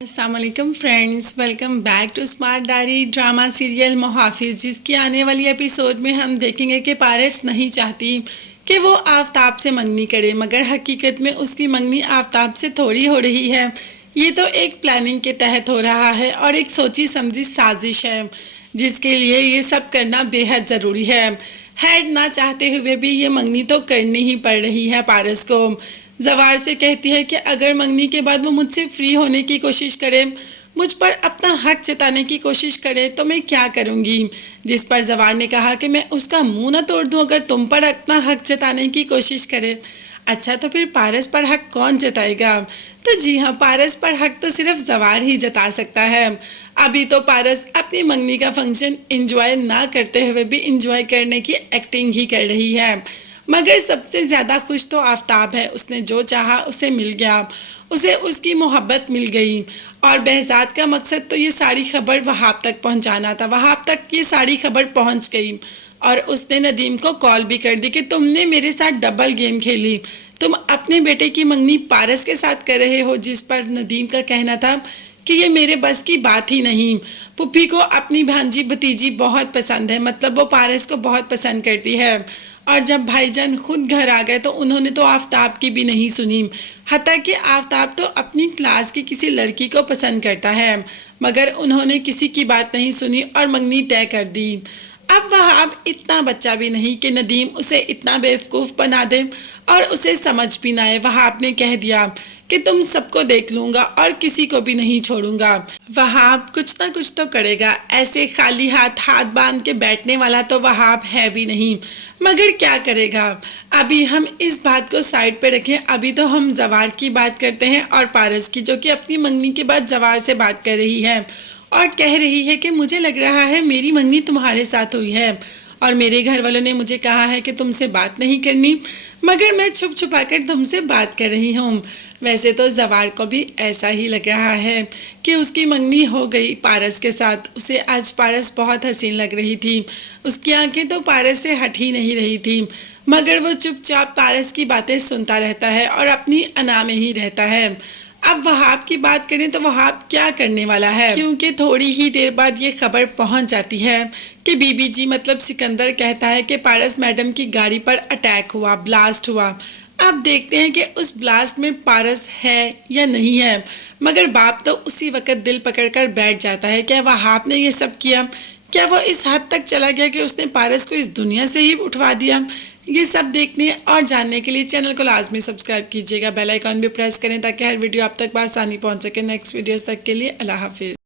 السلام علیکم friends, welcome back to smart diary drama serial Muhafiz, جس کی آنے والی ایپیسوڈ میں ہم دیکھیں گے کہ پارس نہیں چاہتی کہ وہ آفتاب سے منگنی کرے، مگر حقیقت میں اس کی منگنی آفتاب سے تھوڑی ہو رہی ہے۔ یہ تو ایک پلاننگ کے تحت ہو رہا ہے اور ایک سوچی سمجھی سازش ہے جس کے لیے یہ سب کرنا بے حد ضروری ہے۔ ہیڈ نہ چاہتے ہوئے بھی یہ منگنی تو کرنی ہی پڑ رہی ہے پارس کو۔ زوار سے کہتی ہے کہ اگر منگنی کے بعد وہ مجھ سے فری ہونے کی کوشش کرے، مجھ پر اپنا حق جتانے کی کوشش کرے تو میں کیا کروں گی، جس پر زوار نے کہا کہ میں اس کا منہ نہ توڑ دوں اگر تم پر اپنا حق جتانے کی کوشش کرے۔ اچھا تو پھر پارس پر حق کون جتائے گا؟ تو جی ہاں، پارس پر حق تو صرف زوار ہی جتا سکتا ہے۔ ابھی تو پارس اپنی منگنی کا فنکشن انجوائے نہ کرتے ہوئے بھی انجوائے کرنے کی ایکٹنگ ہی کر رہی ہے، مگر سب سے زیادہ خوش تو آفتاب ہے۔ اس نے جو چاہا اسے مل گیا، اسے اس کی محبت مل گئی، اور بہزاد کا مقصد تو یہ ساری خبر وہاب تک پہنچانا تھا۔ وہاب تک یہ ساری خبر پہنچ گئی اور اس نے ندیم کو کال بھی کر دی کہ تم نے میرے ساتھ ڈبل گیم کھیلی، تم اپنے بیٹے کی منگنی پارس کے ساتھ کر رہے ہو، جس پر ندیم کا کہنا تھا کہ یہ میرے بس کی بات ہی نہیں۔ پھوپھی کو اپنی بھانجی بھتیجی بہت پسند ہے، مطلب وہ پارس کو بہت پسند کرتی ہے، اور جب بھائی جان خود گھر آ گئے تو انہوں نے تو آفتاب کی بھی نہیں سنی، حتیٰ کہ آفتاب تو اپنی کلاس کی کسی لڑکی کو پسند کرتا ہے، مگر انہوں نے کسی کی بات نہیں سنی اور منگنی طے کر دی۔ اب وہاب اتنا بچہ بھی نہیں کہ ندیم اسے اتنا بیوقوف بنا دے اور اسے سمجھ بھی نہ آئے۔ وہاب نے کہہ دیا کہ تم سب کو دیکھ لوں گا اور کسی کو بھی نہیں چھوڑوں گا۔ وہاب کچھ نہ کچھ تو کرے گا، ایسے خالی ہاتھ باندھ کے بیٹھنے والا تو وہاب ہے بھی نہیں، مگر کیا کرے گا۔ ابھی ہم اس بات کو سائڈ پہ رکھیں، ابھی تو ہم زوار کی بات کرتے ہیں اور پارس کی، جو کہ اپنی منگنی کے بعد زوار سے بات کر رہی ہے اور کہہ رہی ہے کہ مجھے لگ رہا ہے میری منگنی تمہارے ساتھ ہوئی ہے اور میرے گھر والوں نے مجھے کہا ہے کہ تم سے بات نہیں کرنی، مگر میں چھپ چھپا کر تم سے بات کر رہی ہوں۔ ویسے تو زوار کو بھی ایسا ہی لگ رہا ہے کہ اس کی منگنی ہو گئی پارس کے ساتھ۔ اسے آج پارس بہت حسین لگ رہی تھی، اس کی آنکھیں تو پارس سے ہٹ ہی نہیں رہی تھی، مگر وہ چپ چاپ پارس کی باتیں سنتا رہتا ہے اور اپنی انا میں ہی رہتا ہے۔ اب وہاب کی بات کریں تو وہاب کیا کرنے والا ہے، کیونکہ تھوڑی ہی دیر بعد یہ خبر پہنچ جاتی ہے کہ بی بی جی مطلب سکندر کہتا ہے کہ پارس میڈم کی گاڑی پر اٹیک ہوا، بلاسٹ ہوا۔ اب دیکھتے ہیں کہ اس بلاسٹ میں پارس ہے یا نہیں ہے، مگر باپ تو اسی وقت دل پکڑ کر بیٹھ جاتا ہے۔ کیا وہاب نے یہ سب کیا؟ کیا وہ اس حد تک چلا گیا کہ اس نے پارس کو اس دنیا سے ہی اٹھوا دیا؟ یہ سب دیکھنے اور جاننے کے لیے چینل کو لازمی سبسکرائب کیجیے گا، بیل آئیکن بھی پریس کریں تاکہ ہر ویڈیو آپ تک بآسانی پہنچ سکے۔ نیکسٹ ویڈیوز تک کے لیے اللہ حافظ۔